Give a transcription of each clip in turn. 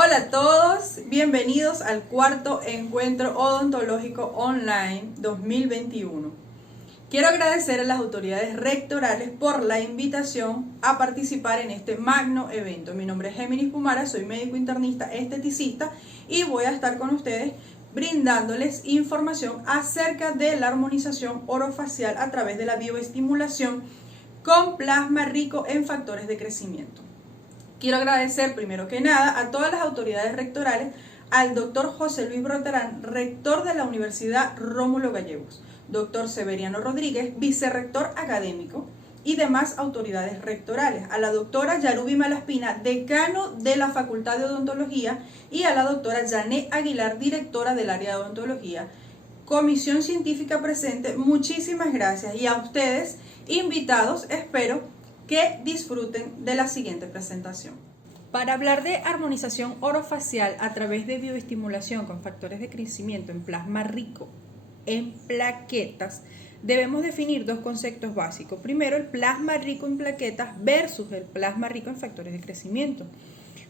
Hola a todos, bienvenidos al cuarto encuentro odontológico online 2021. Quiero agradecer a las autoridades rectorales por la invitación a participar en este magno evento. Mi nombre es Géminis Pumara, soy médico internista esteticista y voy a estar con ustedes brindándoles información acerca de la armonización orofacial a través de la bioestimulación con plasma rico en factores de crecimiento. Quiero agradecer primero que nada a todas las autoridades rectorales, al doctor José Luis Broterán, rector de la Universidad Rómulo Gallegos, doctor Severiano Rodríguez, vicerrector académico, y demás autoridades rectorales, a la doctora Yarubi Malaspina, decano de la Facultad de Odontología, y a la doctora Janet Aguilar, directora del área de odontología. Comisión científica presente, muchísimas gracias, y a ustedes, invitados, espero que disfruten de la siguiente presentación. Para hablar de armonización orofacial a través de bioestimulación con factores de crecimiento en plasma rico en plaquetas, debemos definir dos conceptos básicos. Primero, el plasma rico en plaquetas versus el plasma rico en factores de crecimiento.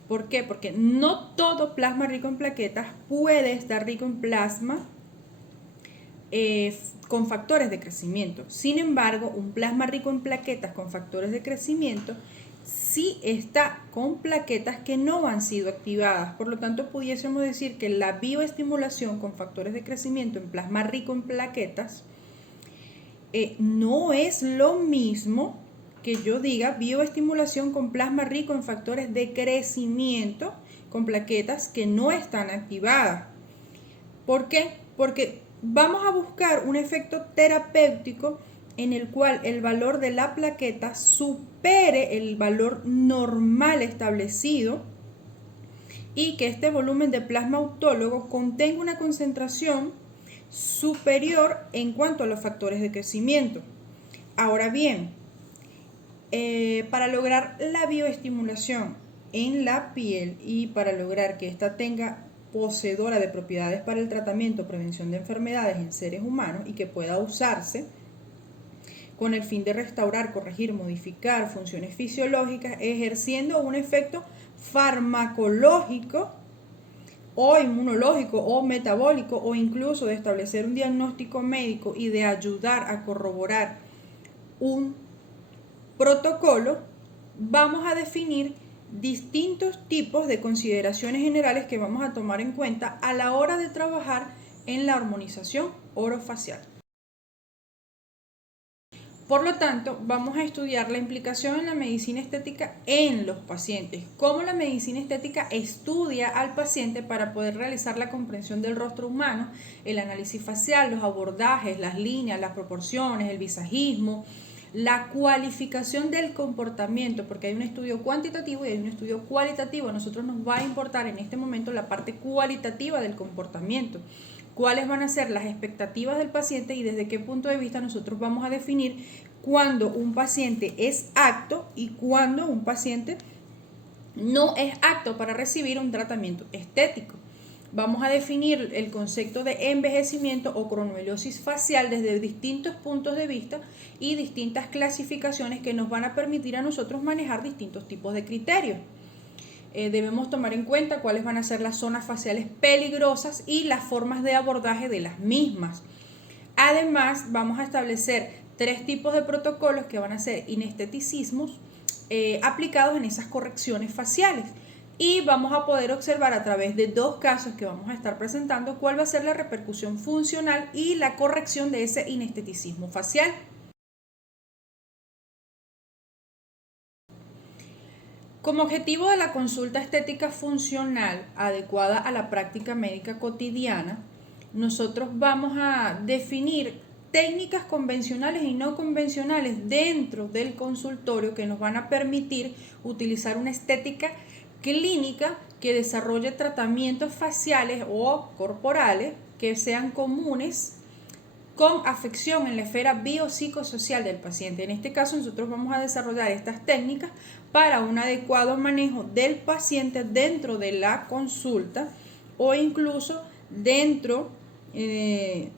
¿Por qué? Porque no todo plasma rico en plaquetas puede estar rico en plasma con factores de crecimiento. Sin embargo, un plasma rico en plaquetas con factores de crecimiento sí está con plaquetas que no han sido activadas. Por lo tanto, pudiésemos decir que la bioestimulación con factores de crecimiento en plasma rico en plaquetas no es lo mismo que yo diga bioestimulación con plasma rico en factores de crecimiento con plaquetas que no están activadas. ¿Por qué? Porque vamos a buscar un efecto terapéutico en el cual el valor de la plaqueta supere el valor normal establecido y que este volumen de plasma autólogo contenga una concentración superior en cuanto a los factores de crecimiento. Ahora bien, para lograr la bioestimulación en la piel y para lograr que ésta tenga poseedora de propiedades para el tratamiento o prevención de enfermedades en seres humanos y que pueda usarse con el fin de restaurar, corregir, modificar funciones fisiológicas, ejerciendo un efecto farmacológico o inmunológico o metabólico, o incluso de establecer un diagnóstico médico y de ayudar a corroborar un protocolo, vamos a definir distintos tipos de consideraciones generales que vamos a tomar en cuenta a la hora de trabajar en la armonización orofacial. Por lo tanto, vamos a estudiar la implicación en la medicina estética en los pacientes, cómo la medicina estética estudia al paciente para poder realizar la comprensión del rostro humano, el análisis facial, los abordajes, las líneas, las proporciones, el visajismo, la cualificación del comportamiento, porque hay un estudio cuantitativo y hay un estudio cualitativo. A nosotros nos va a importar en este momento la parte cualitativa del comportamiento. Cuáles van a ser las expectativas del paciente y desde qué punto de vista nosotros vamos a definir cuándo un paciente es apto y cuándo un paciente no es apto para recibir un tratamiento estético. Vamos a definir el concepto de envejecimiento o cronoeliosis facial desde distintos puntos de vista y distintas clasificaciones que nos van a permitir a nosotros manejar distintos tipos de criterios. Debemos tomar en cuenta cuáles van a ser las zonas faciales peligrosas y las formas de abordaje de las mismas. Además, vamos a establecer 3 tipos de protocolos que van a ser inesteticismos aplicados en esas correcciones faciales. Y vamos a poder observar a través de 2 casos que vamos a estar presentando cuál va a ser la repercusión funcional y la corrección de ese inesteticismo facial. Como objetivo de la consulta estética funcional adecuada a la práctica médica cotidiana, nosotros vamos a definir técnicas convencionales y no convencionales dentro del consultorio que nos van a permitir utilizar una estética clínica que desarrolle tratamientos faciales o corporales que sean comunes con afección en la esfera biopsicosocial del paciente. En este caso, nosotros vamos a desarrollar estas técnicas para un adecuado manejo del paciente dentro de la consulta o incluso dentro de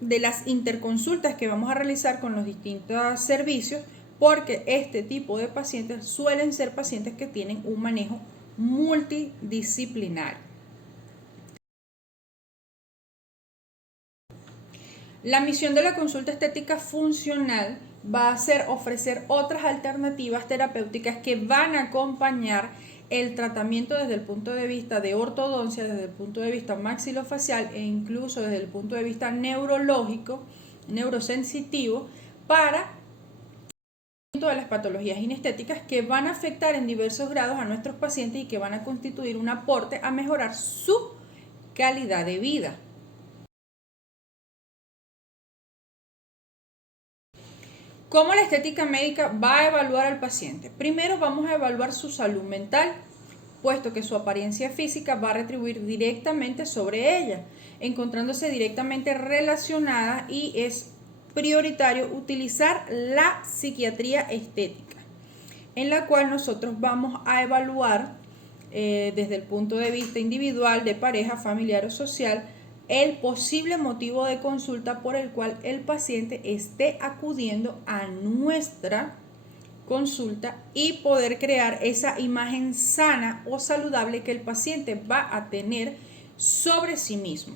las interconsultas que vamos a realizar con los distintos servicios, porque este tipo de pacientes suelen ser pacientes que tienen un manejo multidisciplinario. La misión de la consulta estética funcional va a ser ofrecer otras alternativas terapéuticas que van a acompañar el tratamiento desde el punto de vista de ortodoncia, desde el punto de vista maxilofacial e incluso desde el punto de vista neurológico, neurosensitivo, para de las patologías inestéticas que van a afectar en diversos grados a nuestros pacientes y que van a constituir un aporte a mejorar su calidad de vida. ¿Cómo la estética médica va a evaluar al paciente? Primero vamos a evaluar su salud mental, puesto que su apariencia física va a retribuir directamente sobre ella, encontrándose directamente relacionada, y es prioritario utilizar la psiquiatría estética, en la cual nosotros vamos a evaluar desde el punto de vista individual, de pareja, familiar o social, el posible motivo de consulta por el cual el paciente esté acudiendo a nuestra consulta y poder crear esa imagen sana o saludable que el paciente va a tener sobre sí mismo.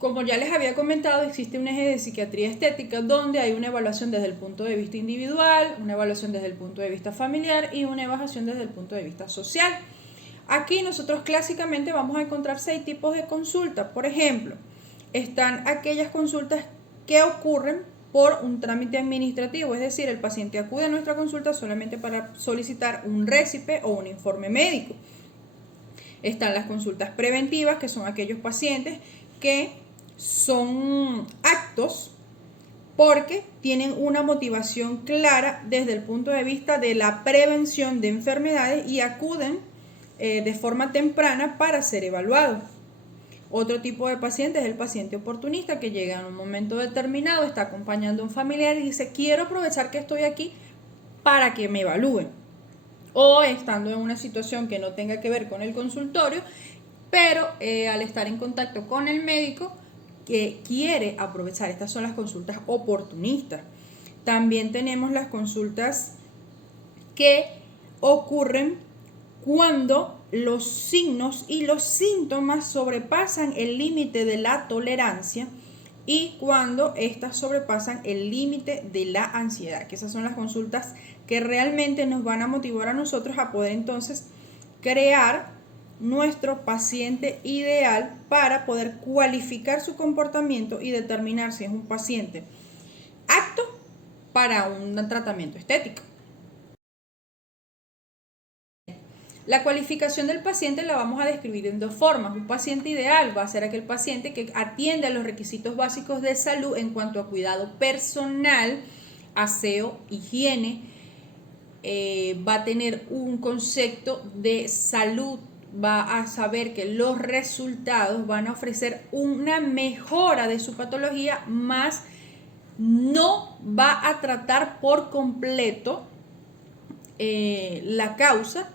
Como ya les había comentado, existe un eje de psiquiatría estética donde hay una evaluación desde el punto de vista individual, una evaluación desde el punto de vista familiar y una evaluación desde el punto de vista social. Aquí nosotros clásicamente vamos a encontrar 6 tipos de consulta. Por ejemplo, están aquellas consultas que ocurren por un trámite administrativo, es decir, el paciente acude a nuestra consulta solamente para solicitar un récipe o un informe médico. Están las consultas preventivas, que son aquellos pacientes que son actos porque tienen una motivación clara desde el punto de vista de la prevención de enfermedades y acuden de forma temprana para ser evaluados. Otro tipo de paciente es el paciente oportunista, que llega en un momento determinado, está acompañando a un familiar y dice: quiero aprovechar que estoy aquí para que me evalúen. O estando en una situación que no tenga que ver con el consultorio, pero al estar en contacto con el médico, que quiere aprovechar. Estas son las consultas oportunistas. También tenemos las consultas que ocurren cuando los signos y los síntomas sobrepasan el límite de la tolerancia y cuando estas sobrepasan el límite de la ansiedad, que esas son las consultas que realmente nos van a motivar a nosotros a poder entonces crear nuestro paciente ideal para poder cualificar su comportamiento y determinar si es un paciente apto para un tratamiento estético. La cualificación del paciente la vamos a describir en 2 formas. Un paciente ideal va a ser aquel paciente que atiende a los requisitos básicos de salud en cuanto a cuidado personal, aseo, higiene, va a tener un concepto de salud, va a saber que los resultados van a ofrecer una mejora de su patología, más no va a tratar por completo la causa,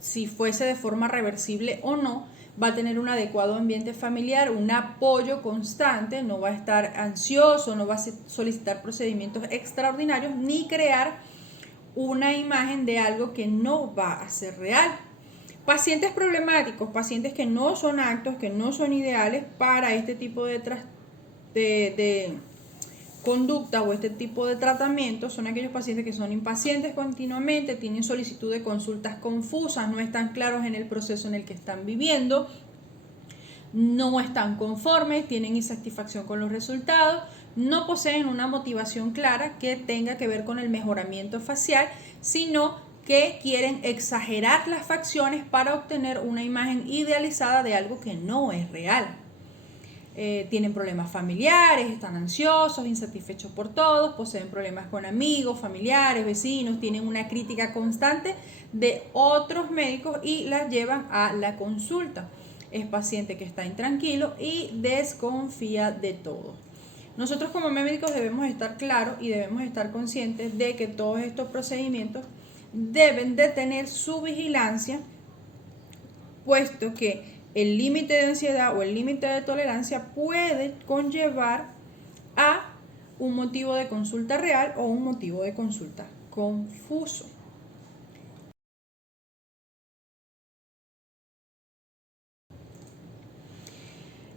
si fuese de forma reversible o no. Va a tener un adecuado ambiente familiar, un apoyo constante, no va a estar ansioso, no va a solicitar procedimientos extraordinarios ni crear una imagen de algo que no va a ser real. Pacientes problemáticos, pacientes que no son aptos, que no son ideales para este tipo de conducta o este tipo de tratamiento, son aquellos pacientes que son impacientes continuamente, tienen solicitud de consultas confusas, no están claros en el proceso en el que están viviendo, no están conformes, tienen insatisfacción con los resultados, no poseen una motivación clara que tenga que ver con el mejoramiento facial, sino que quieren exagerar las facciones para obtener una imagen idealizada de algo que no es real. Tienen problemas familiares, están ansiosos, insatisfechos por todos, poseen problemas con amigos, familiares, vecinos, tienen una crítica constante de otros médicos y las llevan a la consulta. Es paciente que está intranquilo y desconfía de todo. Nosotros como médicos debemos estar claros y debemos estar conscientes de que todos estos procedimientos deben de tener su vigilancia, puesto que el límite de ansiedad o el límite de tolerancia puede conllevar a un motivo de consulta real o un motivo de consulta confuso.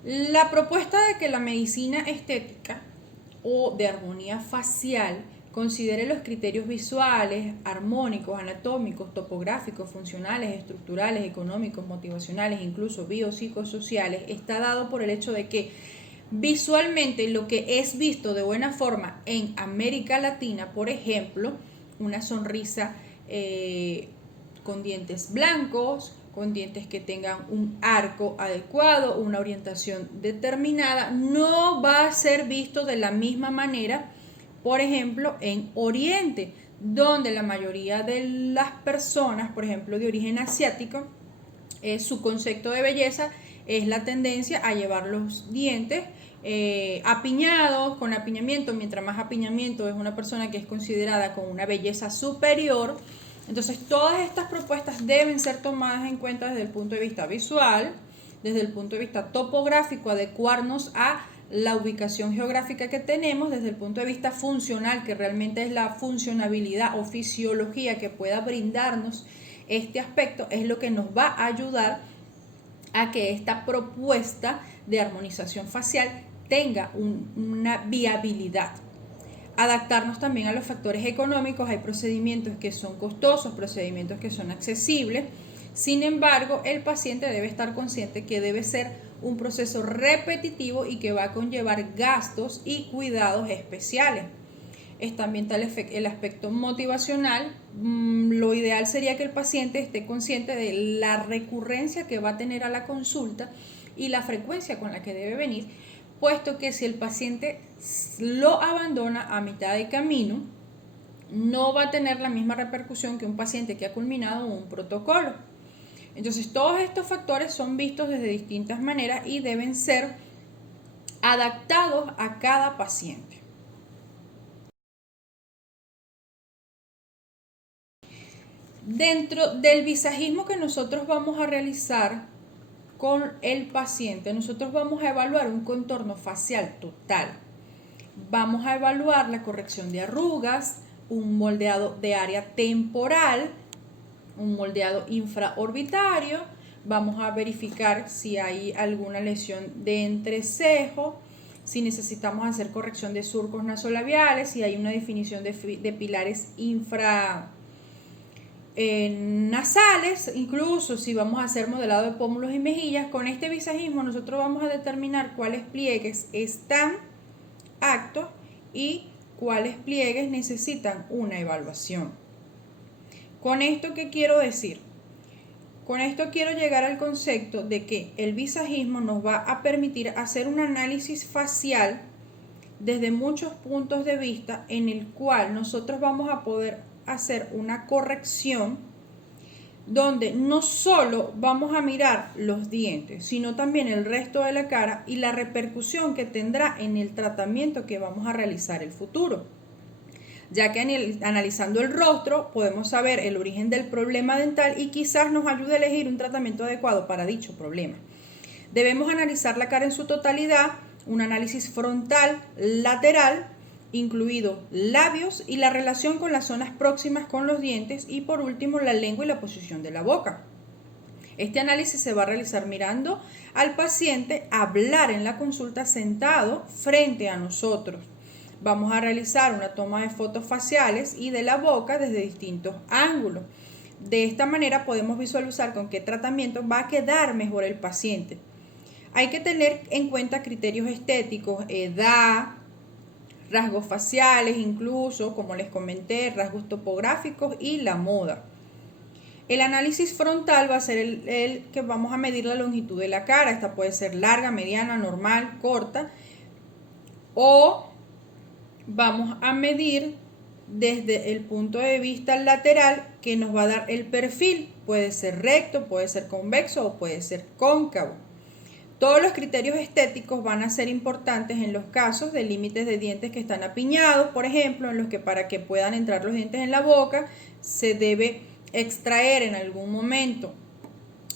La propuesta de que la medicina estética o de armonía facial considere los criterios visuales, armónicos, anatómicos, topográficos, funcionales, estructurales, económicos, motivacionales, incluso biopsicosociales, está dado por el hecho de que visualmente lo que es visto de buena forma en América Latina, por ejemplo, una sonrisa con dientes blancos, con dientes que tengan un arco adecuado, una orientación determinada, no va a ser visto de la misma manera, por ejemplo, en Oriente, donde la mayoría de las personas, por ejemplo, de origen asiático, su concepto de belleza es la tendencia a llevar los dientes apiñados, con apiñamiento. Mientras más apiñamiento, es una persona que es considerada con una belleza superior. Entonces, todas estas propuestas deben ser tomadas en cuenta desde el punto de vista visual, desde el punto de vista topográfico, adecuarnos a la ubicación geográfica que tenemos, desde el punto de vista funcional, que realmente es la funcionabilidad o fisiología que pueda brindarnos este aspecto, es lo que nos va a ayudar a que esta propuesta de armonización facial tenga una viabilidad. Adaptarnos también a los factores económicos. Hay procedimientos que son costosos, procedimientos que son accesibles. Sin embargo, el paciente debe estar consciente que debe ser un proceso repetitivo y que va a conllevar gastos y cuidados especiales. También está el aspecto motivacional. Lo ideal sería que el paciente esté consciente de la recurrencia que va a tener a la consulta y la frecuencia con la que debe venir, puesto que si el paciente lo abandona a mitad de camino, no va a tener la misma repercusión que un paciente que ha culminado un protocolo. Entonces, todos estos factores son vistos desde distintas maneras y deben ser adaptados a cada paciente. Dentro del visajismo que nosotros vamos a realizar con el paciente, nosotros vamos a evaluar un contorno facial total. Vamos a evaluar la corrección de arrugas, un moldeado de área temporal, un moldeado infraorbitario. Vamos a verificar si hay alguna lesión de entrecejo, si necesitamos hacer corrección de surcos nasolabiales, si hay una definición de pilares nasales, incluso si vamos a hacer modelado de pómulos y mejillas. Con este visajismo nosotros vamos a determinar cuáles pliegues están actos y cuáles pliegues necesitan una evaluación. ¿Con esto qué quiero decir? Con esto quiero llegar al concepto de que el visajismo nos va a permitir hacer un análisis facial desde muchos puntos de vista, en el cual nosotros vamos a poder hacer una corrección donde no solo vamos a mirar los dientes, sino también el resto de la cara y la repercusión que tendrá en el tratamiento que vamos a realizar en el futuro. Ya que analizando el rostro podemos saber el origen del problema dental y quizás nos ayude a elegir un tratamiento adecuado para dicho problema. Debemos analizar la cara en su totalidad, un análisis frontal, lateral, incluido labios y la relación con las zonas próximas con los dientes, y por último la lengua y la posición de la boca. Este análisis se va a realizar mirando al paciente hablar en la consulta sentado frente a nosotros. Vamos a realizar una toma de fotos faciales y de la boca desde distintos ángulos. De esta manera podemos visualizar con qué tratamiento va a quedar mejor el paciente. Hay que tener en cuenta criterios estéticos, edad, rasgos faciales, incluso, como les comenté, rasgos topográficos y la moda. El análisis frontal va a ser el que vamos a medir la longitud de la cara. Esta puede ser larga, mediana, normal, corta, o vamos a medir desde el punto de vista lateral, que nos va a dar el perfil. Puede ser recto, puede ser convexo o puede ser cóncavo. Todos los criterios estéticos van a ser importantes en los casos de límites de dientes que están apiñados, por ejemplo, en los que para que puedan entrar los dientes en la boca se debe extraer en algún momento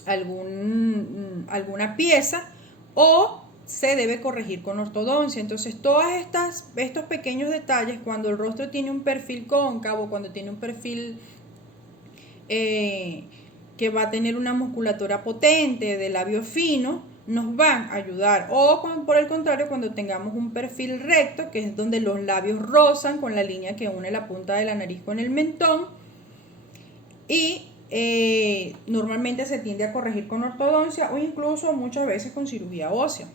alguna pieza, o se debe corregir con ortodoncia. Entonces, todos estos pequeños detalles, cuando el rostro tiene un perfil cóncavo, cuando tiene un perfil que va a tener una musculatura potente de labio fino, nos van a ayudar. O por el contrario, cuando tengamos un perfil recto, que es donde los labios rozan con la línea que une la punta de la nariz con el mentón. Y normalmente se tiende a corregir con ortodoncia o incluso muchas veces con cirugía ósea.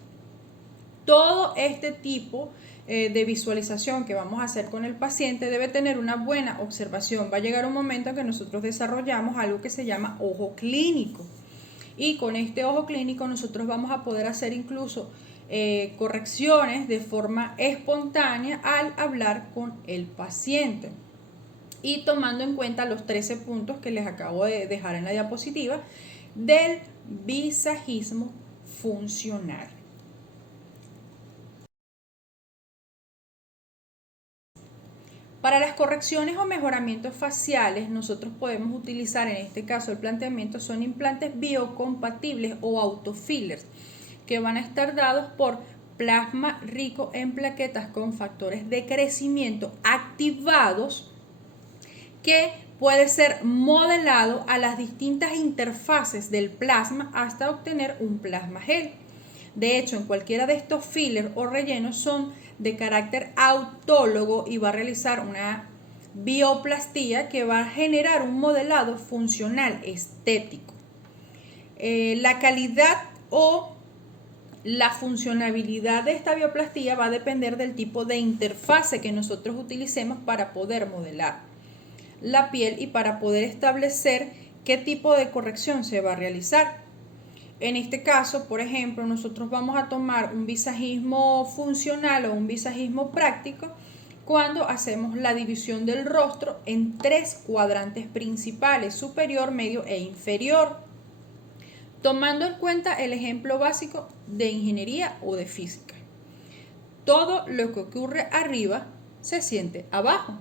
Todo este tipo de visualización que vamos a hacer con el paciente debe tener una buena observación. Va a llegar un momento en que nosotros desarrollamos algo que se llama ojo clínico. Y con este ojo clínico nosotros vamos a poder hacer incluso correcciones de forma espontánea al hablar con el paciente. Y tomando en cuenta los 13 puntos que les acabo de dejar en la diapositiva del visajismo funcional. Para las correcciones o mejoramientos faciales, nosotros podemos utilizar, en este caso el planteamiento son implantes biocompatibles o autofillers, que van a estar dados por plasma rico en plaquetas con factores de crecimiento activados, que puede ser modelado a las distintas interfaces del plasma hasta obtener un plasma gel. De hecho, en cualquiera de estos fillers o rellenos son de carácter autólogo y va a realizar una bioplastía que va a generar un modelado funcional estético. La calidad o la funcionabilidad de esta bioplastía va a depender del tipo de interfase que nosotros utilicemos para poder modelar la piel y para poder establecer qué tipo de corrección se va a realizar. En este caso, por ejemplo, nosotros vamos a tomar un visajismo funcional o un visajismo práctico cuando hacemos la división del rostro en 3 cuadrantes principales: superior, medio e inferior, tomando en cuenta el ejemplo básico de ingeniería o de física. Todo lo que ocurre arriba se siente abajo.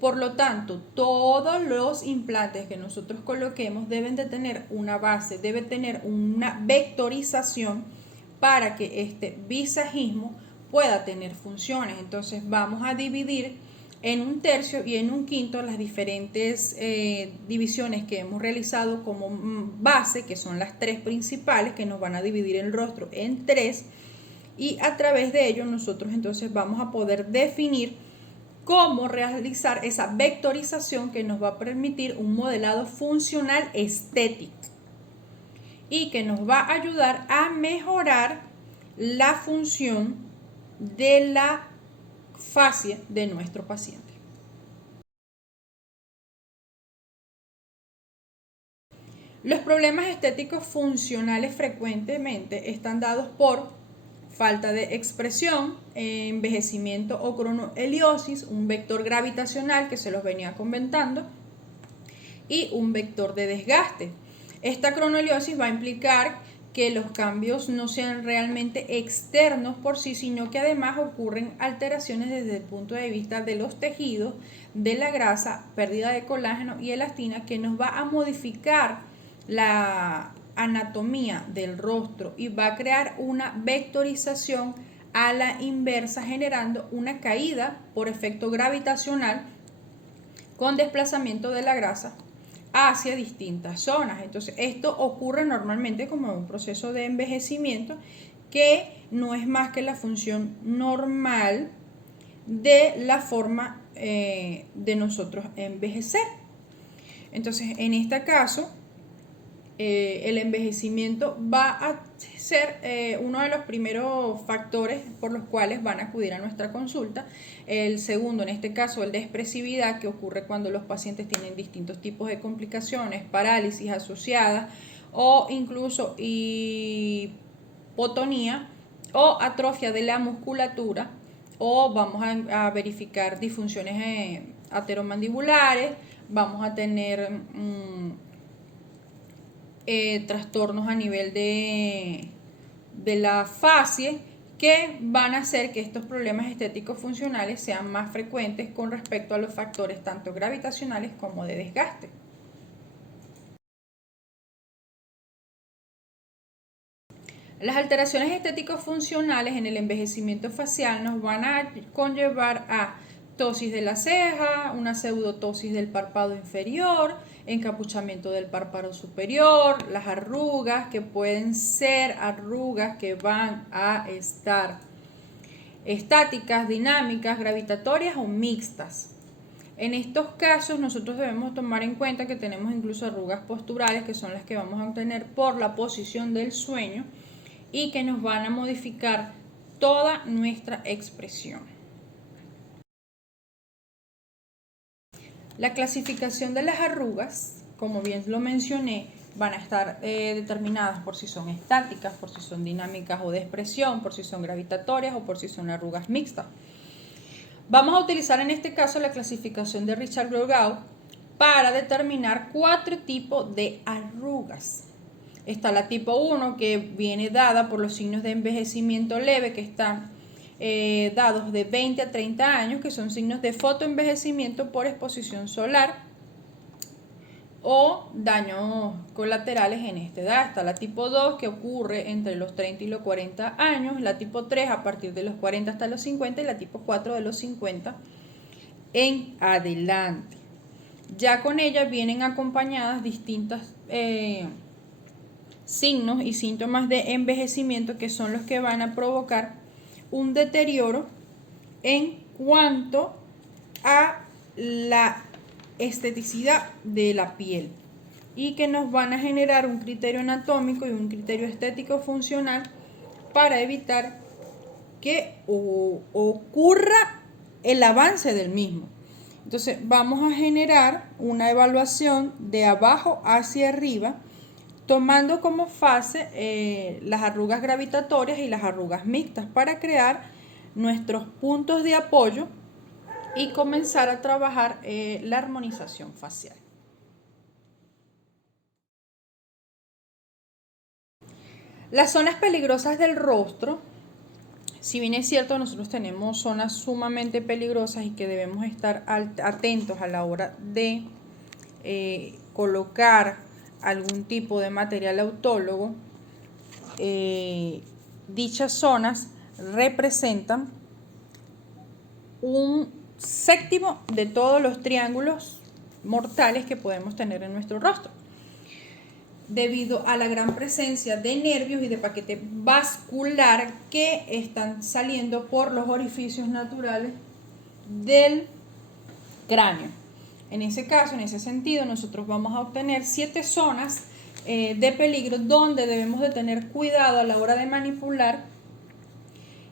Por lo tanto, todos los implantes que nosotros coloquemos deben de tener una base, debe tener una vectorización para que este visajismo pueda tener funciones. Entonces vamos a dividir en un tercio y en un quinto las diferentes divisiones que hemos realizado como base, que son las 3 principales, que nos van a dividir el rostro en 3, y a través de ello nosotros entonces vamos a poder definir cómo realizar esa vectorización que nos va a permitir un modelado funcional estético y que nos va a ayudar a mejorar la función de la fascia de nuestro paciente. Los problemas estéticos funcionales frecuentemente están dados por falta de expresión, envejecimiento o cronoheliosis, un vector gravitacional que se los venía comentando, y un vector de desgaste. Esta cronoheliosis va a implicar que los cambios no sean realmente externos por sí, sino que además ocurren alteraciones desde el punto de vista de los tejidos, de la grasa, pérdida de colágeno y elastina, que nos va a modificar la anatomía del rostro y va a crear una vectorización a la inversa, generando una caída por efecto gravitacional con desplazamiento de la grasa hacia distintas zonas. Entonces esto ocurre normalmente como un proceso de envejecimiento, que no es más que la función normal de la forma de nosotros envejecer. Entonces en este caso el envejecimiento va a ser uno de los primeros factores por los cuales van a acudir a nuestra consulta. El segundo, en este caso, el de expresividad, que ocurre cuando los pacientes tienen distintos tipos de complicaciones, parálisis asociadas o incluso hipotonía o atrofia de la musculatura, o vamos a verificar disfunciones ateromandibulares, vamos a tener trastornos a nivel de la fascia, que van a hacer que estos problemas estéticos funcionales sean más frecuentes con respecto a los factores tanto gravitacionales como de desgaste. Las alteraciones estéticos funcionales en el envejecimiento facial nos van a conllevar a ptosis de la ceja, una pseudotosis del párpado inferior, encapuchamiento del párpado superior, las arrugas que pueden ser arrugas que van a estar estáticas, dinámicas, gravitatorias o mixtas. En estos casos nosotros debemos tomar en cuenta que tenemos incluso arrugas posturales, que son las que vamos a obtener por la posición del sueño y que nos van a modificar toda nuestra expresión. La clasificación de las arrugas, como bien lo mencioné, van a estar determinadas por si son estáticas, por si son dinámicas o de expresión, por si son gravitatorias o por si son arrugas mixtas. Vamos a utilizar en este caso la clasificación de Richard-Grossau para determinar 4 tipos de arrugas. Está la tipo 1, que viene dada por los signos de envejecimiento leve, que están dados de 20 a 30 años, que son signos de fotoenvejecimiento por exposición solar o daños colaterales en esta edad. Está la tipo 2, que ocurre entre los 30 y los 40 años, la tipo 3 a partir de los 40 hasta los 50 y la tipo 4 de los 50 en adelante. Ya con ella vienen acompañadas distintas signos y síntomas de envejecimiento, que son los que van a provocar un deterioro en cuanto a la esteticidad de la piel y que nos van a generar un criterio anatómico y un criterio estético funcional para evitar que ocurra el avance del mismo. Entonces vamos a generar una evaluación de abajo hacia arriba, tomando como fase las arrugas gravitatorias y las arrugas mixtas para crear nuestros puntos de apoyo y comenzar a trabajar la armonización facial. Las zonas peligrosas del rostro, si bien es cierto, nosotros tenemos zonas sumamente peligrosas y que debemos estar atentos a la hora de colocar algún tipo de material autólogo, dichas zonas representan un séptimo de todos los triángulos mortales que podemos tener en nuestro rostro, debido a la gran presencia de nervios y de paquete vascular que están saliendo por los orificios naturales del cráneo. En ese caso, en ese sentido, nosotros vamos a obtener 7 zonas de peligro donde debemos de tener cuidado a la hora de manipular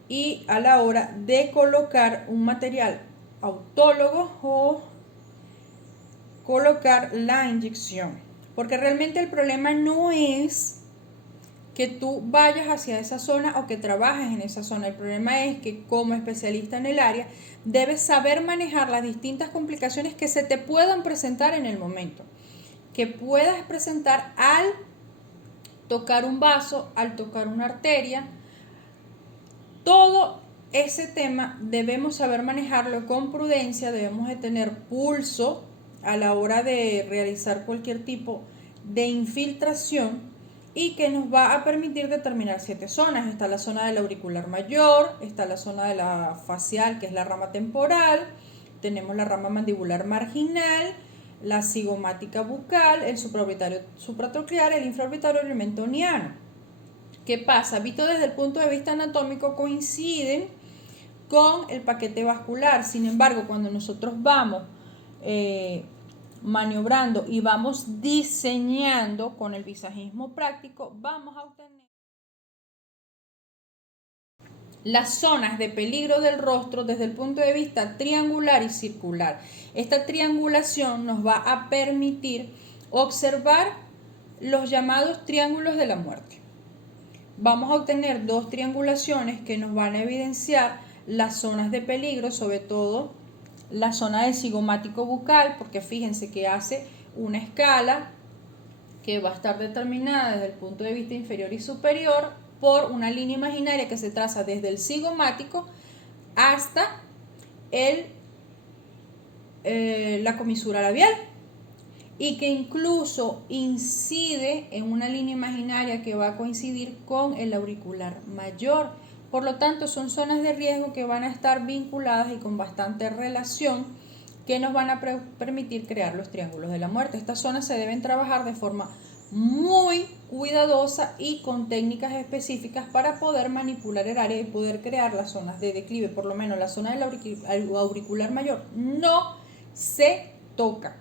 y a la hora de colocar un material autólogo o colocar la inyección. Porque realmente el problema no es que tú vayas hacia esa zona o que trabajes en esa zona. El problema es que como especialista en el área debes saber manejar las distintas complicaciones que se te puedan presentar en el momento. Que puedas presentar al tocar un vaso, al tocar una arteria. Todo ese tema debemos saber manejarlo con prudencia, debemos de tener pulso a la hora de realizar cualquier tipo de infiltración y que nos va a permitir determinar 7 zonas. Está la zona del auricular mayor, está la zona de la facial, que es la rama temporal, tenemos la rama mandibular marginal, la cigomática bucal, el supraorbitario supratronclear, el infraorbitario y el mentoniano. ¿Qué pasa? Visto desde el punto de vista anatómico coinciden con el paquete vascular. Sin embargo, cuando nosotros vamos maniobrando y vamos diseñando con el visajismo práctico, vamos a obtener las zonas de peligro del rostro desde el punto de vista triangular y circular. Esta triangulación nos va a permitir observar los llamados triángulos de la muerte. Vamos a obtener 2 triangulaciones que nos van a evidenciar las zonas de peligro, sobre todo la zona del cigomático bucal, porque fíjense que hace una escala que va a estar determinada desde el punto de vista inferior y superior por una línea imaginaria que se traza desde el cigomático hasta la comisura labial, y que incluso incide en una línea imaginaria que va a coincidir con el auricular mayor. Por lo tanto, son zonas de riesgo que van a estar vinculadas y con bastante relación que nos van a permitir crear los triángulos de la muerte. Estas zonas se deben trabajar de forma muy cuidadosa y con técnicas específicas para poder manipular el área y poder crear las zonas de declive. Por lo menos la zona del auricular mayor no se toca.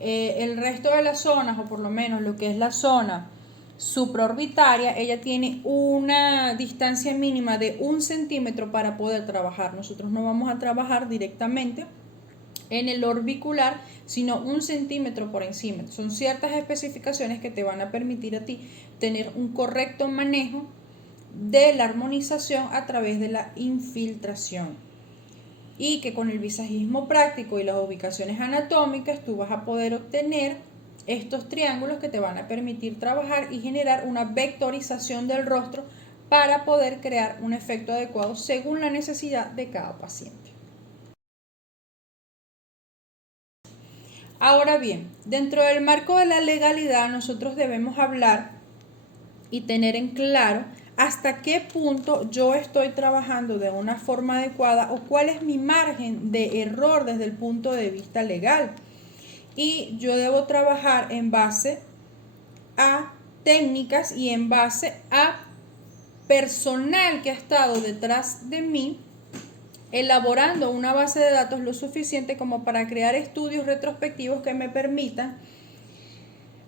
El resto de las zonas, o por lo menos lo que es la zona supraorbitaria, ella tiene una distancia mínima de 1 centímetro para poder trabajar. Nosotros no vamos a trabajar directamente en el orbicular, sino 1 centímetro por encima. Son ciertas especificaciones que te van a permitir a ti tener un correcto manejo de la armonización a través de la infiltración, y que con el visajismo práctico y las ubicaciones anatómicas tú vas a poder obtener estos triángulos que te van a permitir trabajar y generar una vectorización del rostro para poder crear un efecto adecuado según la necesidad de cada paciente. Ahora bien, dentro del marco de la legalidad nosotros debemos hablar y tener en claro hasta qué punto yo estoy trabajando de una forma adecuada o cuál es mi margen de error desde el punto de vista legal. Y yo debo trabajar en base a técnicas y en base a personal que ha estado detrás de mí elaborando una base de datos lo suficiente como para crear estudios retrospectivos que me permitan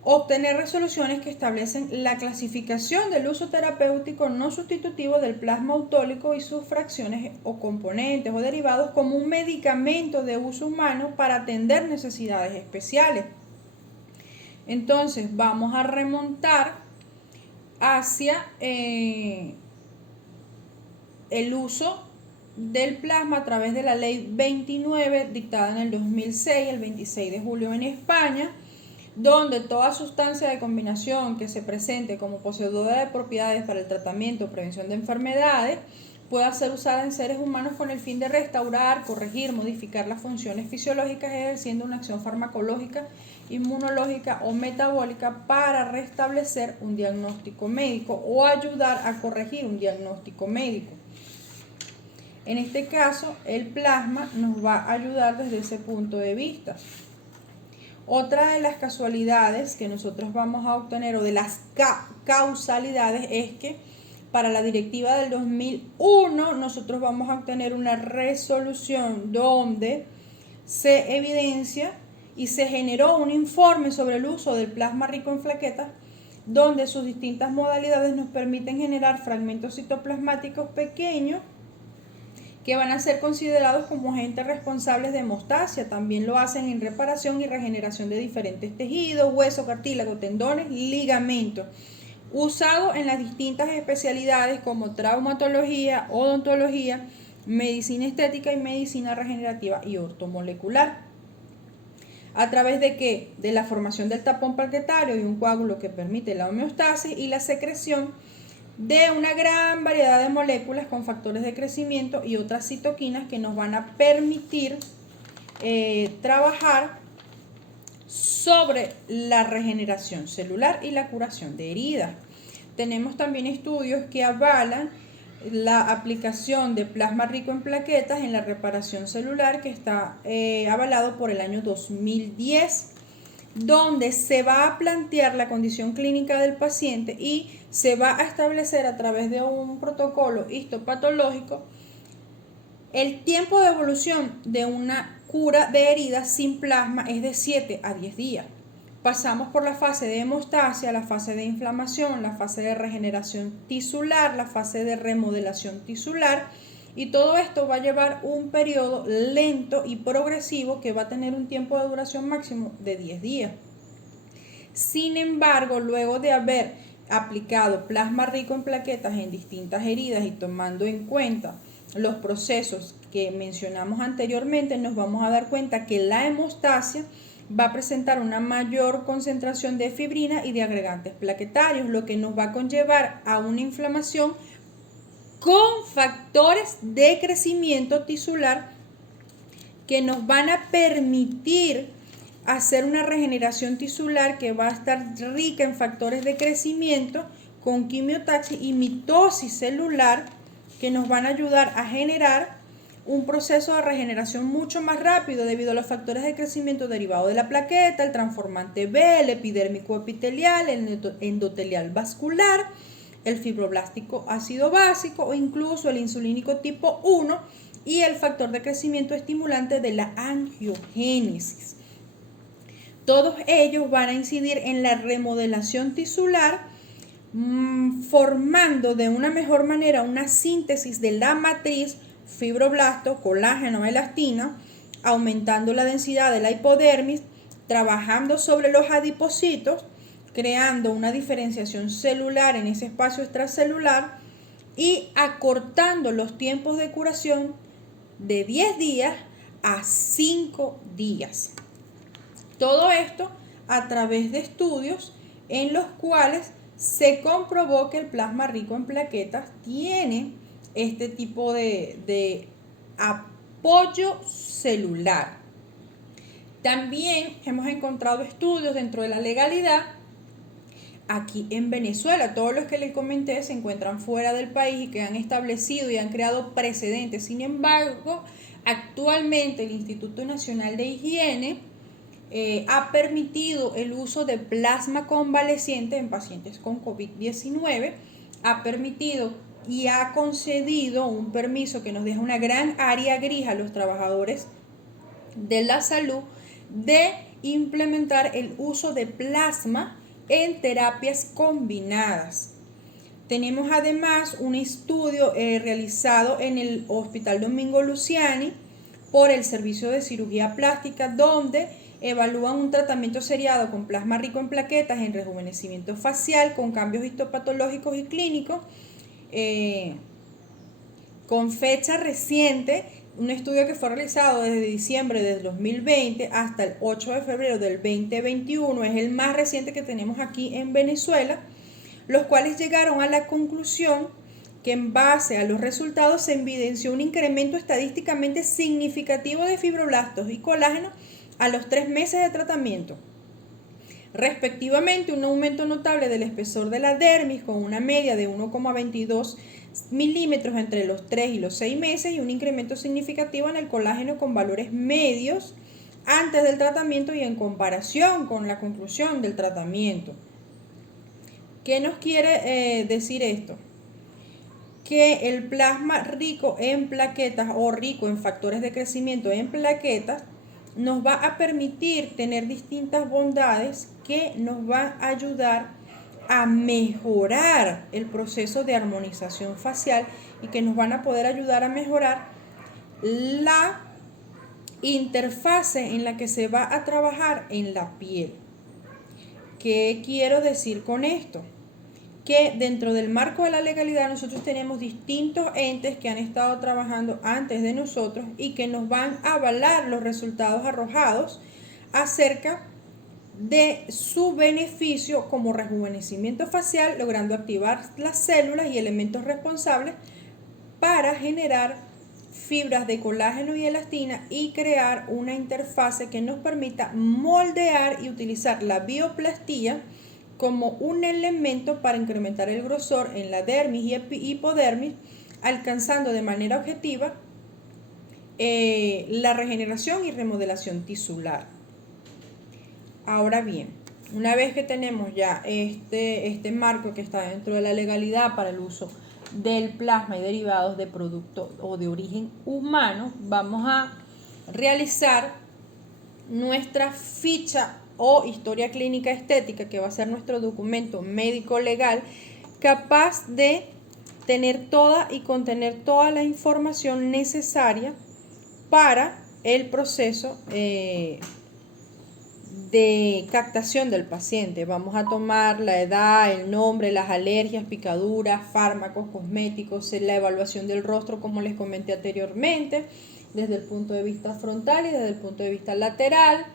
obtener resoluciones que establecen la clasificación del uso terapéutico no sustitutivo del plasma autólico y sus fracciones o componentes o derivados como un medicamento de uso humano para atender necesidades especiales. Entonces vamos a remontar hacia el uso del plasma a través de la ley 29 dictada en el 2006, el 26 de julio en España, donde toda sustancia de combinación que se presente como poseedora de propiedades para el tratamiento o prevención de enfermedades pueda ser usada en seres humanos con el fin de restaurar, corregir, modificar las funciones fisiológicas, ejerciendo una acción farmacológica, inmunológica o metabólica para restablecer un diagnóstico médico o ayudar a corregir un diagnóstico médico. En este caso, el plasma nos va a ayudar desde ese punto de vista. Otra de las casualidades que nosotros vamos a obtener, o de las causalidades, es que para la directiva del 2001 nosotros vamos a obtener una resolución donde se evidencia y se generó un informe sobre el uso del plasma rico en plaquetas, donde sus distintas modalidades nos permiten generar fragmentos citoplasmáticos pequeños que van a ser considerados como agentes responsables de hemostasia. También lo hacen en reparación y regeneración de diferentes tejidos, hueso, cartílago, tendones, ligamentos, usado en las distintas especialidades como traumatología, odontología, medicina estética y medicina regenerativa y ortomolecular. ¿A través de qué? De la formación del tapón plaquetario y un coágulo que permite la homeostasis y la secreción de una gran variedad de moléculas con factores de crecimiento y otras citoquinas que nos van a permitir trabajar sobre la regeneración celular y la curación de heridas. Tenemos también estudios que avalan la aplicación de plasma rico en plaquetas en la reparación celular, que está avalado por el año 2010, donde se va a plantear la condición clínica del paciente y se va a establecer a través de un protocolo histopatológico el tiempo de evolución de una cura de heridas sin plasma es de 7 a 10 días. Pasamos por la fase de hemostasia, la fase de inflamación, la fase de regeneración tisular, la fase de remodelación tisular, y todo esto va a llevar un periodo lento y progresivo que va a tener un tiempo de duración máximo de 10 días. Sin embargo, luego de haber aplicado plasma rico en plaquetas en distintas heridas y tomando en cuenta los procesos que mencionamos anteriormente, nos vamos a dar cuenta que la hemostasia va a presentar una mayor concentración de fibrina y de agregantes plaquetarios, lo que nos va a conllevar a una inflamación con factores de crecimiento tisular que nos van a permitir hacer una regeneración tisular que va a estar rica en factores de crecimiento con quimiotaxis y mitosis celular, que nos van a ayudar a generar un proceso de regeneración mucho más rápido debido a los factores de crecimiento derivados de la plaqueta, el transformante B, el epidérmico epitelial, el endotelial vascular, el fibroblástico ácido básico o incluso el insulínico tipo 1 y el factor de crecimiento estimulante de la angiogénesis. Todos ellos van a incidir en la remodelación tisular, formando de una mejor manera una síntesis de la matriz fibroblasto, colágeno, elastina, aumentando la densidad de la hipodermis, trabajando sobre los adipocitos, creando una diferenciación celular en ese espacio extracelular y acortando los tiempos de curación de 10 días a 5 días. Todo esto a través de estudios en los cuales se comprobó que el plasma rico en plaquetas tiene este tipo de apoyo celular. También hemos encontrado estudios dentro de la legalidad aquí en Venezuela. Todos los que les comenté se encuentran fuera del país y que han establecido y han creado precedentes. Sin embargo, actualmente el Instituto Nacional de Higiene ha permitido el uso de plasma convaleciente en pacientes con COVID-19, ha permitido y ha concedido un permiso que nos deja una gran área gris a los trabajadores de la salud de implementar el uso de plasma en terapias combinadas. Tenemos además un estudio realizado en el Hospital Domingo Luciani por el Servicio de Cirugía Plástica, donde evalúan un tratamiento seriado con plasma rico en plaquetas en rejuvenecimiento facial con cambios histopatológicos y clínicos con fecha reciente, un estudio que fue realizado desde diciembre del 2020 hasta el 8 de febrero del 2021, es el más reciente que tenemos aquí en Venezuela, los cuales llegaron a la conclusión que en base a los resultados se evidenció un incremento estadísticamente significativo de fibroblastos y colágeno a los 3 meses de tratamiento. Respectivamente, un aumento notable del espesor de la dermis con una media de 1,22 milímetros entre los 3 y los 6 meses y un incremento significativo en el colágeno con valores medios antes del tratamiento y en comparación con la conclusión del tratamiento. ¿Qué nos quiere decir esto? Que el plasma rico en plaquetas o rico en factores de crecimiento en plaquetas nos va a permitir tener distintas bondades que nos van a ayudar a mejorar el proceso de armonización facial y que nos van a poder ayudar a mejorar la interfase en la que se va a trabajar en la piel. ¿Qué quiero decir con esto? Que dentro del marco de la legalidad nosotros tenemos distintos entes que han estado trabajando antes de nosotros y que nos van a avalar los resultados arrojados acerca de su beneficio como rejuvenecimiento facial, logrando activar las células y elementos responsables para generar fibras de colágeno y elastina y crear una interfase que nos permita moldear y utilizar la bioplastía como un elemento para incrementar el grosor en la dermis y hipodermis, alcanzando de manera objetiva la regeneración y remodelación tisular. Ahora bien, una vez que tenemos ya este marco que está dentro de la legalidad para el uso del plasma y derivados de producto o de origen humano, vamos a realizar nuestra ficha o historia clínica estética, que va a ser nuestro documento médico legal, capaz de tener toda y contener toda la información necesaria para el proceso de captación del paciente. Vamos a tomar la edad, el nombre, las alergias, picaduras, fármacos, cosméticos, la evaluación del rostro, como les comenté anteriormente, desde el punto de vista frontal y desde el punto de vista lateral.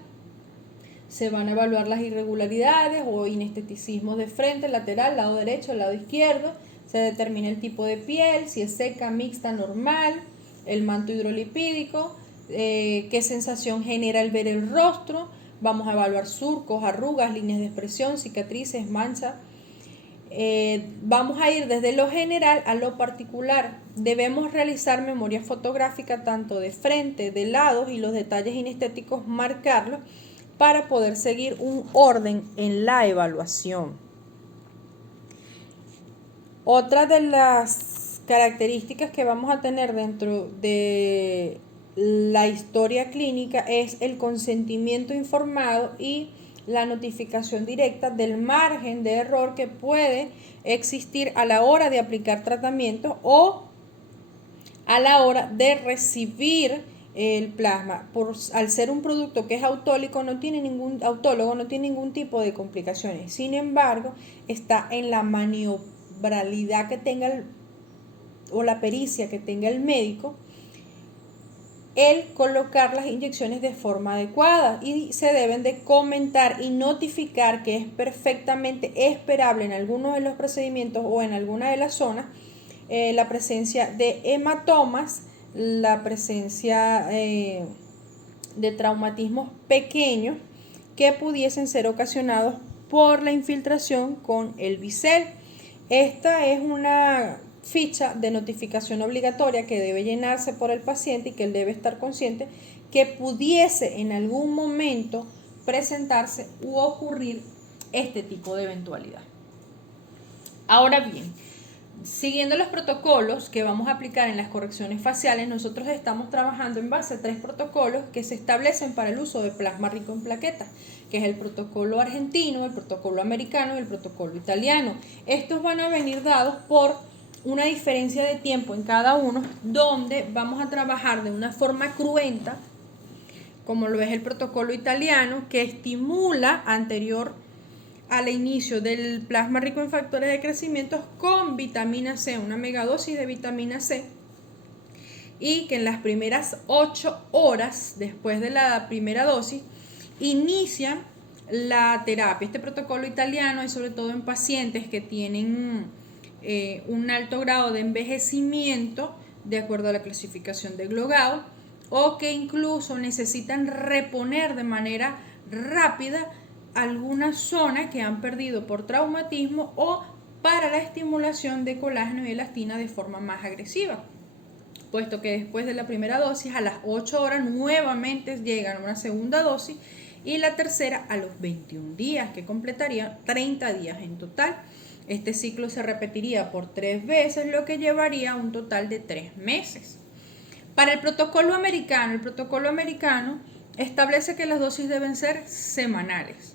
Se van a evaluar las irregularidades o inesteticismos de frente, lateral, lado derecho, lado izquierdo. Se determina el tipo de piel, si es seca, mixta, normal, el manto hidrolipídico, qué sensación genera al ver el rostro. Vamos a evaluar surcos, arrugas, líneas de expresión, cicatrices, manchas. Vamos a ir desde lo general a lo particular. Debemos realizar memoria fotográfica tanto de frente, de lados y los detalles inestéticos marcarlos para poder seguir un orden en la evaluación. Otra de las características que vamos a tener dentro de la historia clínica es el consentimiento informado y la notificación directa del margen de error que puede existir a la hora de aplicar tratamiento o a la hora de recibir el plasma. Al ser un producto que es autólogo no tiene ningún tipo de complicaciones. Sin embargo, está en la maniobralidad que tenga o la pericia que tenga el médico el colocar las inyecciones de forma adecuada, y se deben de comentar y notificar que es perfectamente esperable en algunos de los procedimientos o en alguna de las zonas la presencia de hematomas, la presencia de traumatismos pequeños que pudiesen ser ocasionados por la infiltración con el bisel. Esta es una ficha de notificación obligatoria que debe llenarse por el paciente y que él debe estar consciente que pudiese en algún momento presentarse u ocurrir este tipo de eventualidad. Ahora bien, siguiendo los protocolos que vamos a aplicar en las correcciones faciales, nosotros estamos trabajando en base a 3 protocolos que se establecen para el uso de plasma rico en plaquetas, que es el protocolo argentino, el protocolo americano y el protocolo italiano. Estos van a venir dados por una diferencia de tiempo en cada uno, donde vamos a trabajar de una forma cruenta, como lo es el protocolo italiano, que estimula anterior al inicio del plasma rico en factores de crecimiento con vitamina C, una megadosis de vitamina C, y que en las primeras 8 horas después de la primera dosis inician la terapia. Este protocolo italiano es sobre todo en pacientes que tienen un alto grado de envejecimiento de acuerdo a la clasificación de Glogau, o que incluso necesitan reponer de manera rápida alguna zona que han perdido por traumatismo o para la estimulación de colágeno y elastina de forma más agresiva, puesto que después de la primera dosis a las 8 horas nuevamente llegan una segunda dosis y la tercera a los 21 días, que completaría 30 días en total. Este ciclo se repetiría por 3 veces, lo que llevaría a un total de 3 meses. Para el protocolo americano establece que las dosis deben ser semanales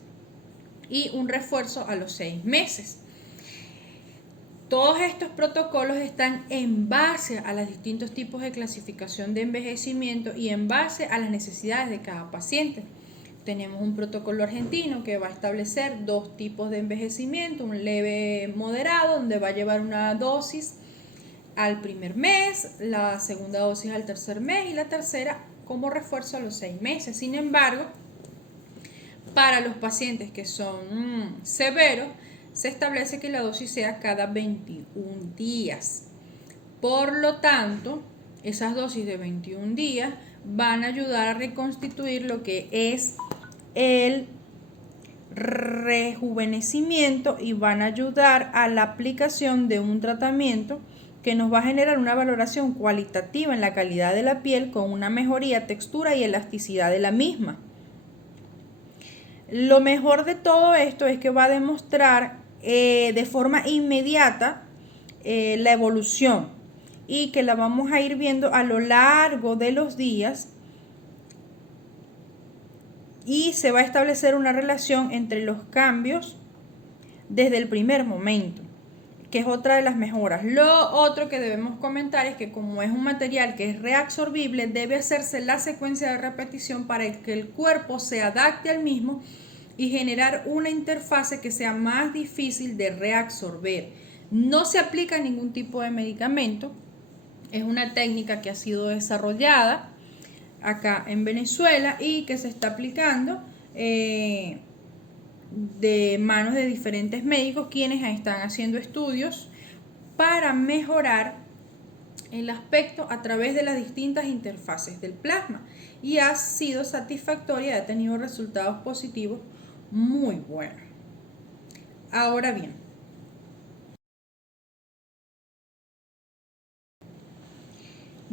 y un refuerzo a los 6 meses. Todos estos protocolos están en base a los distintos tipos de clasificación de envejecimiento y en base a las necesidades de cada paciente. Tenemos un protocolo argentino que va a establecer 2 tipos de envejecimiento, un leve moderado, donde va a llevar una dosis al primer mes, la segunda dosis al tercer mes y la tercera como refuerzo a los 6 meses. Sin embargo, para los pacientes que son severos, se establece que la dosis sea cada 21 días. Por lo tanto, esas dosis de 21 días van a ayudar a reconstituir lo que es el rejuvenecimiento y van a ayudar a la aplicación de un tratamiento que nos va a generar una valoración cualitativa en la calidad de la piel con una mejoría, textura y elasticidad de la misma. Lo mejor de todo esto es que va a demostrar de forma inmediata la evolución y que la vamos a ir viendo a lo largo de los días, y se va a establecer una relación entre los cambios desde el primer momento, que es otra de las mejoras. Lo otro que debemos comentar es que como es un material que es reabsorbible, debe hacerse la secuencia de repetición para que el cuerpo se adapte al mismo y generar una interfase que sea más difícil de reabsorber. No se aplica ningún tipo de medicamento, es una técnica que ha sido desarrollada acá en Venezuela y que se está aplicando de manos de diferentes médicos, quienes están haciendo estudios para mejorar el aspecto a través de las distintas interfaces del plasma, y ha sido satisfactoria y ha tenido resultados positivos muy buenos. Ahora bien,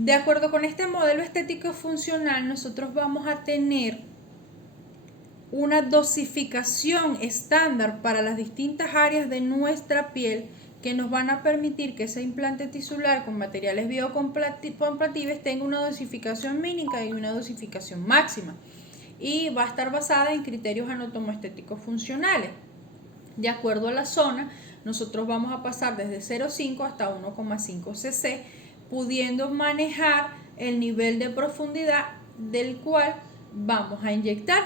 De acuerdo con este modelo estético funcional, nosotros vamos a tener una dosificación estándar para las distintas áreas de nuestra piel que nos van a permitir que ese implante tisular con materiales biocompatibles tenga una dosificación mínima y una dosificación máxima, y va a estar basada en criterios anatomoestéticos funcionales. De acuerdo a la zona, nosotros vamos a pasar desde 0,5 hasta 1,5 cc, pudiendo manejar el nivel de profundidad del cual vamos a inyectar.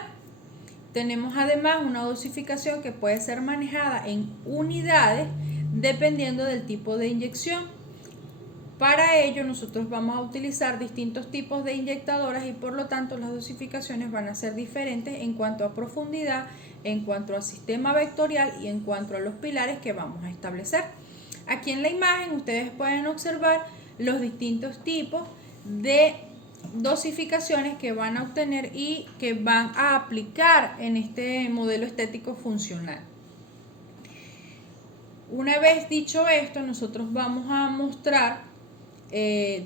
Tenemos además una dosificación que puede ser manejada en unidades dependiendo del tipo de inyección. Para ello nosotros vamos a utilizar distintos tipos de inyectadoras y por lo tanto las dosificaciones van a ser diferentes en cuanto a profundidad, en cuanto al sistema vectorial y en cuanto a los pilares que vamos a establecer. Aquí en la imagen ustedes pueden observar los distintos tipos de dosificaciones que van a obtener y que van a aplicar en este modelo estético funcional. Una vez dicho esto, nosotros vamos a mostrar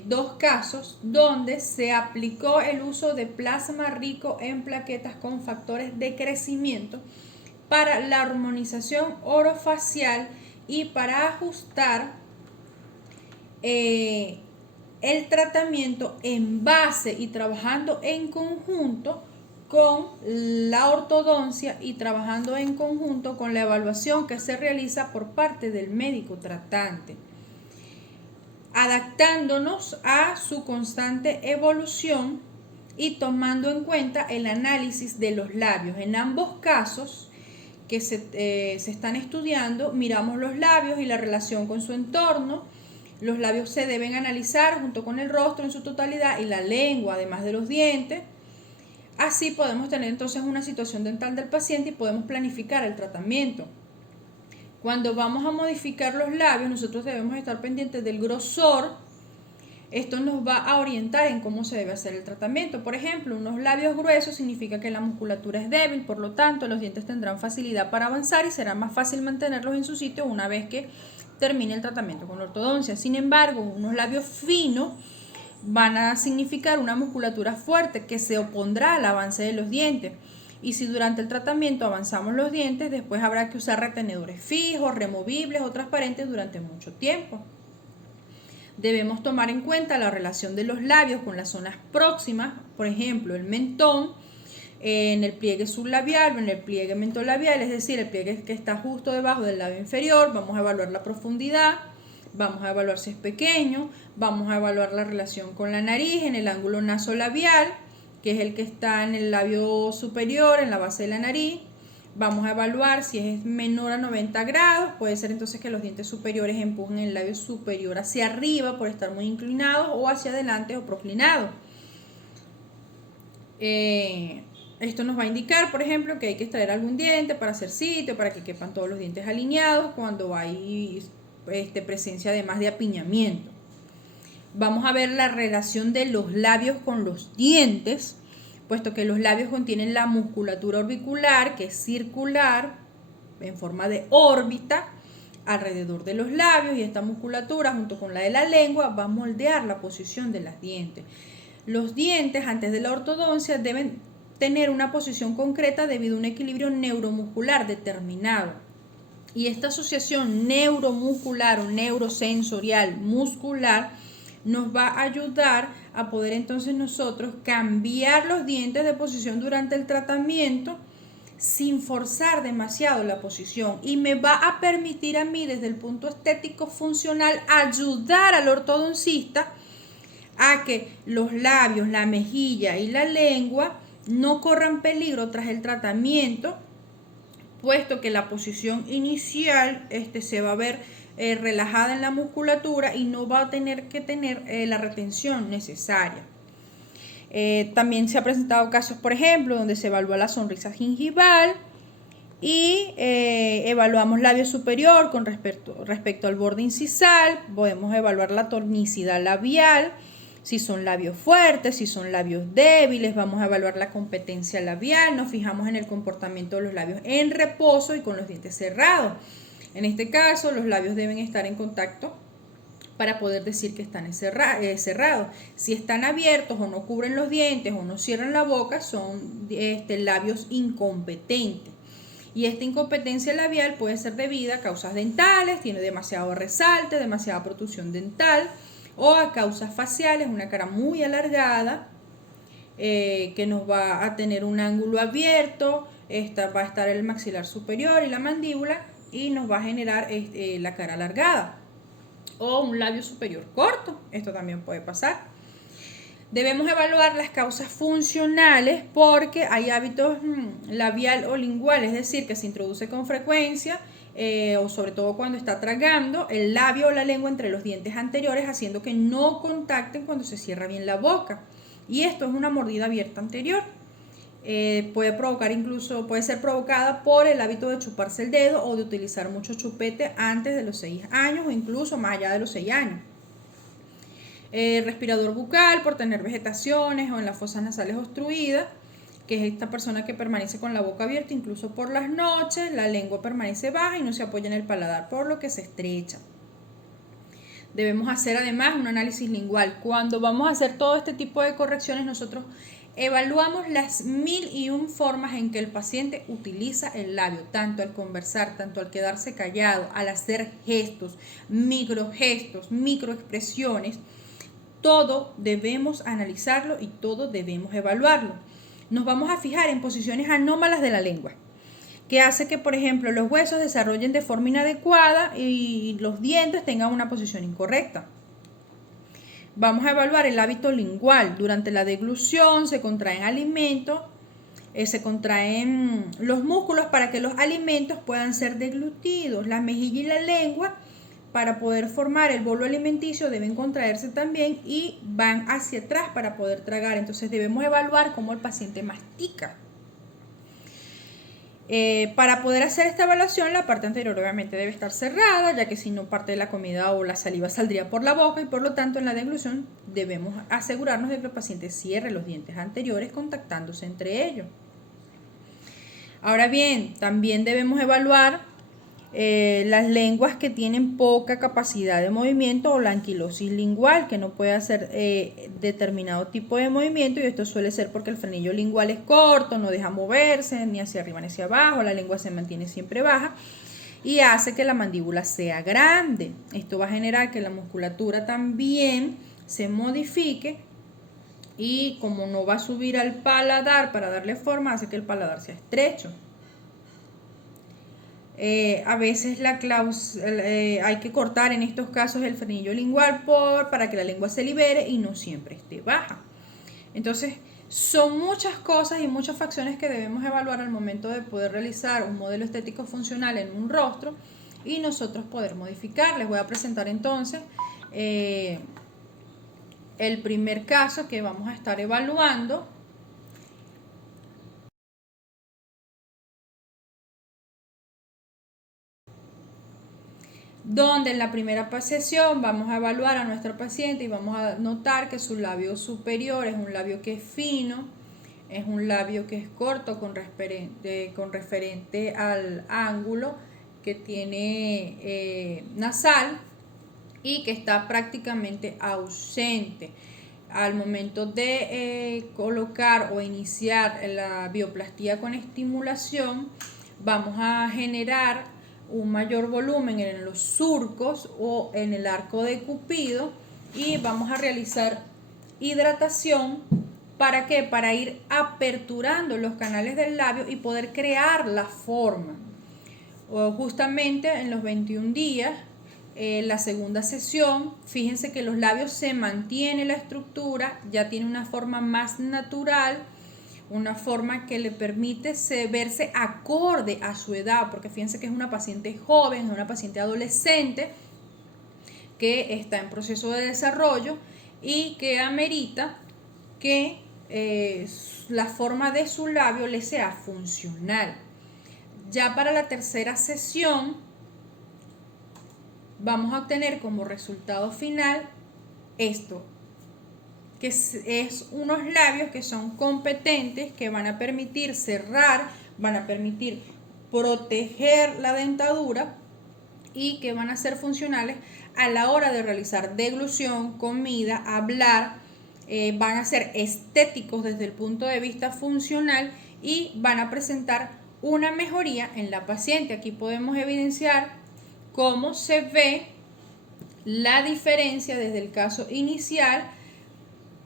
dos casos donde se aplicó el uso de plasma rico en plaquetas con factores de crecimiento para la armonización orofacial y para ajustar el tratamiento en base y trabajando en conjunto con la ortodoncia y trabajando en conjunto con la evaluación que se realiza por parte del médico tratante, adaptándonos a su constante evolución y tomando en cuenta el análisis de los labios. En ambos casos que se están estudiando, miramos los labios y la relación con su entorno. Los labios se deben analizar junto con el rostro en su totalidad y la lengua, además de los dientes. Así podemos tener entonces una situación dental del paciente y podemos planificar el tratamiento. Cuando vamos a modificar los labios, nosotros debemos estar pendientes del grosor. Esto nos va a orientar en cómo se debe hacer el tratamiento. Por ejemplo, unos labios gruesos significa que la musculatura es débil, por lo tanto los dientes tendrán facilidad para avanzar y será más fácil mantenerlos en su sitio una vez que termine el tratamiento con la ortodoncia. Sin embargo, unos labios finos van a significar una musculatura fuerte que se opondrá al avance de los dientes. Y si durante el tratamiento avanzamos los dientes, después habrá que usar retenedores fijos, removibles o transparentes durante mucho tiempo. Debemos tomar en cuenta la relación de los labios con las zonas próximas, por ejemplo, el mentón, en el pliegue sublabial o en el pliegue mentolabial, es decir, el pliegue que está justo debajo del labio inferior. Vamos a evaluar la profundidad, vamos a evaluar si es pequeño, vamos a evaluar la relación con la nariz en el ángulo nasolabial, que es el que está en el labio superior, en la base de la nariz. Vamos a evaluar si es menor a 90 grados, puede ser entonces que los dientes superiores empujen el labio superior hacia arriba por estar muy inclinados o hacia adelante o proclinados. Esto nos va a indicar, por ejemplo, que hay que extraer algún diente para hacer sitio, para que quepan todos los dientes alineados cuando hay presencia además de apiñamiento. Vamos a ver la relación de los labios con los dientes, puesto que los labios contienen la musculatura orbicular, que es circular, en forma de órbita, alrededor de los labios, y esta musculatura, junto con la de la lengua, va a moldear la posición de los dientes. Los dientes, antes de la ortodoncia, deben tener una posición concreta debido a un equilibrio neuromuscular determinado. Y esta asociación neuromuscular o neurosensorial muscular nos va a ayudar a poder entonces nosotros cambiar los dientes de posición durante el tratamiento sin forzar demasiado la posición, y me va a permitir a mí desde el punto estético funcional ayudar al ortodoncista a que los labios, la mejilla y la lengua no corran peligro tras el tratamiento, puesto que la posición inicial se va a ver relajada en la musculatura y no va a tener que tener la retención necesaria. También se han presentado casos, por ejemplo, donde se evalúa la sonrisa gingival y evaluamos labio superior con respecto al borde incisal. Podemos evaluar la tonicidad labial, si son labios fuertes, si son labios débiles. Vamos a evaluar la competencia labial. Nos fijamos en el comportamiento de los labios en reposo y con los dientes cerrados. En este caso, los labios deben estar en contacto para poder decir que están cerrados. Si están abiertos o no cubren los dientes o no cierran la boca, son labios incompetentes. Y esta incompetencia labial puede ser debida a causas dentales, tiene demasiado resalte, demasiada protrusión dental, o a causas faciales, una cara muy alargada, que nos va a tener un ángulo abierto, va a estar el maxilar superior y la mandíbula, y nos va a generar la cara alargada. O un labio superior corto, esto también puede pasar. Debemos evaluar las causas funcionales porque hay hábitos labial o lingual, es decir, que se introduce con frecuencia o sobre todo cuando está tragando el labio o la lengua entre los dientes anteriores, haciendo que no contacten cuando se cierra bien la boca. Y esto es una mordida abierta anterior. Puede ser provocada por el hábito de chuparse el dedo o de utilizar mucho chupete antes de los 6 años o incluso más allá de los 6 años. Respirador bucal por tener vegetaciones o en las fosas nasales obstruidas, que es esta persona que permanece con la boca abierta incluso por las noches, la lengua permanece baja y no se apoya en el paladar, por lo que se estrecha. Debemos hacer además un análisis lingual. Cuando vamos a hacer todo este tipo de correcciones, nosotros evaluamos las 1001 formas en que el paciente utiliza el labio, tanto al conversar, tanto al quedarse callado, al hacer gestos, microexpresiones. Todo debemos analizarlo y todo debemos evaluarlo. Nos vamos a fijar en posiciones anómalas de la lengua, que hace que, por ejemplo, los huesos desarrollen de forma inadecuada y los dientes tengan una posición incorrecta. Vamos a evaluar el hábito lingual. Durante la deglución se contraen alimentos, se contraen los músculos para que los alimentos puedan ser deglutidos. La mejilla y la lengua, para poder formar el bolo alimenticio, deben contraerse también y van hacia atrás para poder tragar. Entonces debemos evaluar cómo el paciente mastica. Para poder hacer esta evaluación, la parte anterior obviamente debe estar cerrada, ya que si no, parte de la comida o la saliva saldría por la boca y por lo tanto en la deglución debemos asegurarnos de que el paciente cierre los dientes anteriores contactándose entre ellos. Ahora bien, también debemos evaluar las lenguas que tienen poca capacidad de movimiento o la anquilosis lingual, que no puede hacer determinado tipo de movimiento, y esto suele ser porque el frenillo lingual es corto, no deja moverse ni hacia arriba ni hacia abajo, la lengua se mantiene siempre baja y hace que la mandíbula sea grande. Esto va a generar que la musculatura también se modifique y como no va a subir al paladar para darle forma, hace que el paladar sea estrecho. A veces hay que cortar en estos casos el frenillo lingual para que la lengua se libere y no siempre esté baja. Entonces, son muchas cosas y muchas facciones que debemos evaluar al momento de poder realizar un modelo estético funcional en un rostro y nosotros poder modificar. Les voy a presentar entonces el primer caso que vamos a estar evaluando. Donde en la primera sesión vamos a evaluar a nuestro paciente y vamos a notar que su labio superior es un labio que es fino, es un labio que es corto con referente al ángulo que tiene nasal y que está prácticamente ausente. Al momento de colocar o iniciar la bioplastía con estimulación, vamos a generar un mayor volumen en los surcos o en el arco de Cupido y vamos a realizar hidratación. ¿Para qué? Para ir aperturando los canales del labio y poder crear la forma. Justamente en los 21 días, la segunda sesión, fíjense que los labios se mantiene la estructura, ya tiene una forma más natural, una forma que le permite verse acorde a su edad, porque fíjense que es una paciente joven, es una paciente adolescente que está en proceso de desarrollo y que amerita que la forma de su labio le sea funcional. Ya para la tercera sesión vamos a obtener como resultado final esto, que es unos labios que son competentes, que van a permitir cerrar, van a permitir proteger la dentadura y que van a ser funcionales a la hora de realizar deglución, comida, hablar, van a ser estéticos desde el punto de vista funcional y van a presentar una mejoría en la paciente. Aquí podemos evidenciar cómo se ve la diferencia desde el caso inicial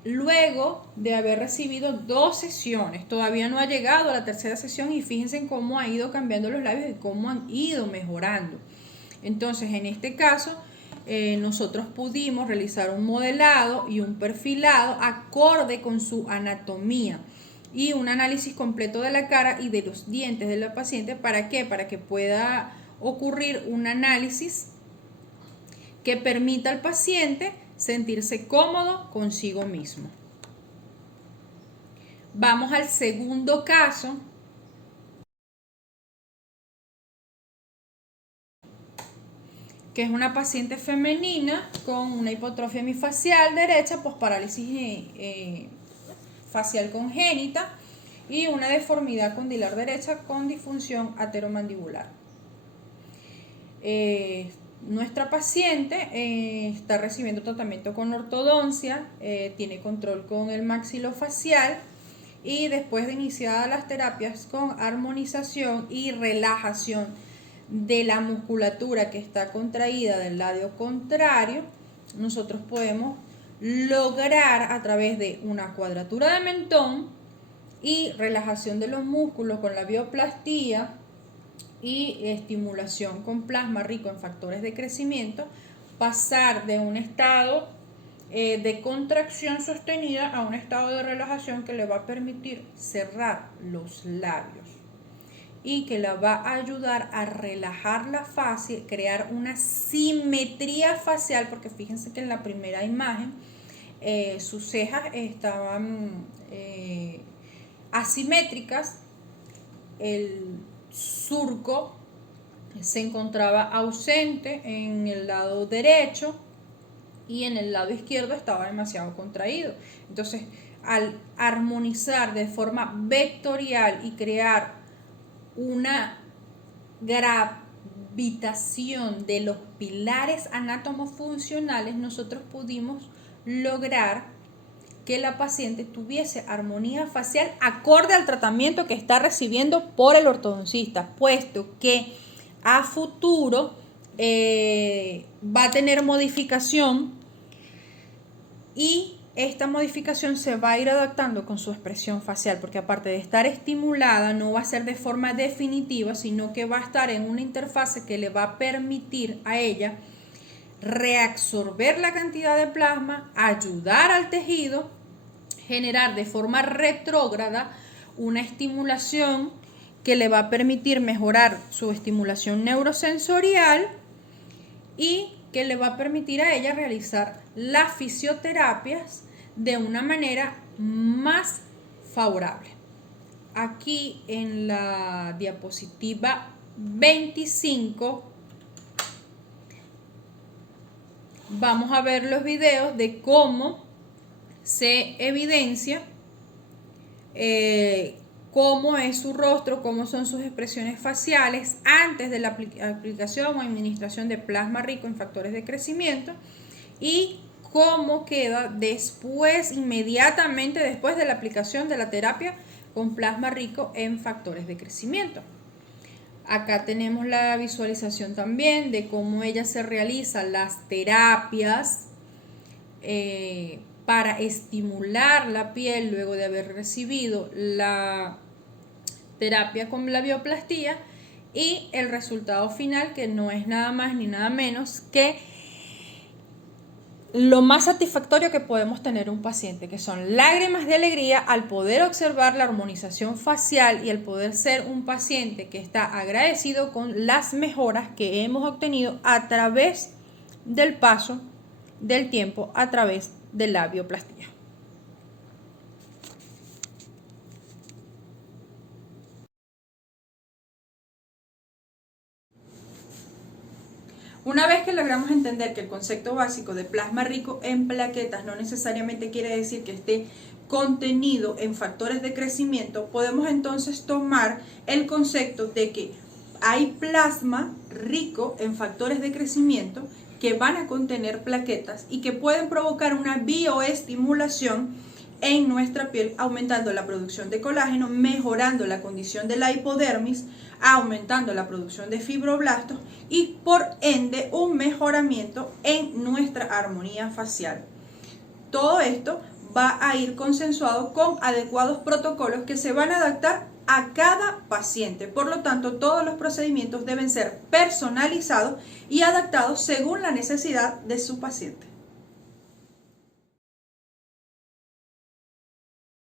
luego de haber recibido 2 sesiones. Todavía no ha llegado a la tercera sesión y fíjense en cómo ha ido cambiando los labios y cómo han ido mejorando. Entonces, en este caso, nosotros pudimos realizar un modelado y un perfilado acorde con su anatomía y un análisis completo de la cara y de los dientes de la paciente. ¿Para qué? Para que pueda ocurrir un análisis que permita al paciente sentirse cómodo consigo mismo. Vamos al segundo caso, que es una paciente femenina con una hipotrofia hemifacial derecha, posparálisis facial congénita y una deformidad condilar derecha con disfunción ateromandibular. Nuestra paciente está recibiendo tratamiento con ortodoncia, tiene control con el maxilofacial y después de iniciadas las terapias con armonización y relajación de la musculatura que está contraída del lado contrario, nosotros podemos lograr a través de una cuadratura de mentón y relajación de los músculos con la bioplastía y estimulación con plasma rico en factores de crecimiento, pasar de un estado de contracción sostenida a un estado de relajación que le va a permitir cerrar los labios y que la va a ayudar a relajar la fase, crear una simetría facial, porque fíjense que en la primera imagen sus cejas estaban asimétricas, el surco se encontraba ausente en el lado derecho y en el lado izquierdo estaba demasiado contraído. Entonces, al armonizar de forma vectorial y crear una gravitación de los pilares anátomo-funcionales, nosotros pudimos lograr que la paciente tuviese armonía facial acorde al tratamiento que está recibiendo por el ortodoncista, puesto que a futuro va a tener modificación y esta modificación se va a ir adaptando con su expresión facial, porque aparte de estar estimulada, no va a ser de forma definitiva, sino que va a estar en una interfase que le va a permitir a ella reabsorber la cantidad de plasma, ayudar al tejido, generar de forma retrógrada una estimulación que le va a permitir mejorar su estimulación neurosensorial y que le va a permitir a ella realizar las fisioterapias de una manera más favorable. Aquí en la diapositiva 25 vamos a ver los videos de cómo se evidencia cómo es su rostro, cómo son sus expresiones faciales antes de la aplicación o administración de plasma rico en factores de crecimiento y cómo queda después, inmediatamente después de la aplicación de la terapia con plasma rico en factores de crecimiento. Acá tenemos la visualización también de cómo ella se realiza las terapias para estimular la piel luego de haber recibido la terapia con la bioplastía y el resultado final, que no es nada más ni nada menos que lo más satisfactorio que podemos tener un paciente, que son lágrimas de alegría al poder observar la armonización facial y al poder ser un paciente que está agradecido con las mejoras que hemos obtenido a través del paso del tiempo, a través de la bioplastía. Una vez que logramos entender que el concepto básico de plasma rico en plaquetas no necesariamente quiere decir que esté contenido en factores de crecimiento, podemos entonces tomar el concepto de que hay plasma rico en factores de crecimiento que van a contener plaquetas y que pueden provocar una bioestimulación en nuestra piel, aumentando la producción de colágeno, mejorando la condición de la hipodermis, aumentando la producción de fibroblastos y por ende un mejoramiento en nuestra armonía facial. Todo esto va a ir consensuado con adecuados protocolos que se van a adaptar a cada paciente. Por lo tanto, todos los procedimientos deben ser personalizados y adaptados según la necesidad de su paciente.